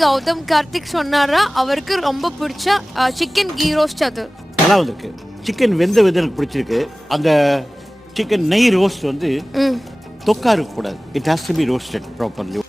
கௌதம் கார்த்திக் சொன்னாரா அவருக்கு ரொம்ப பிடிச்ச சிக்கன் கீ ரோஸ்ட் அது நல்லா வந்திருக்கு. சிக்கன் வெந்த எனக்கு பிடிச்சிருக்கு. அந்த சிக்கன் நெய் ரோஸ்ட் வந்து தொக்கா இருக்கக்கூடாது. It has to be roasted properly.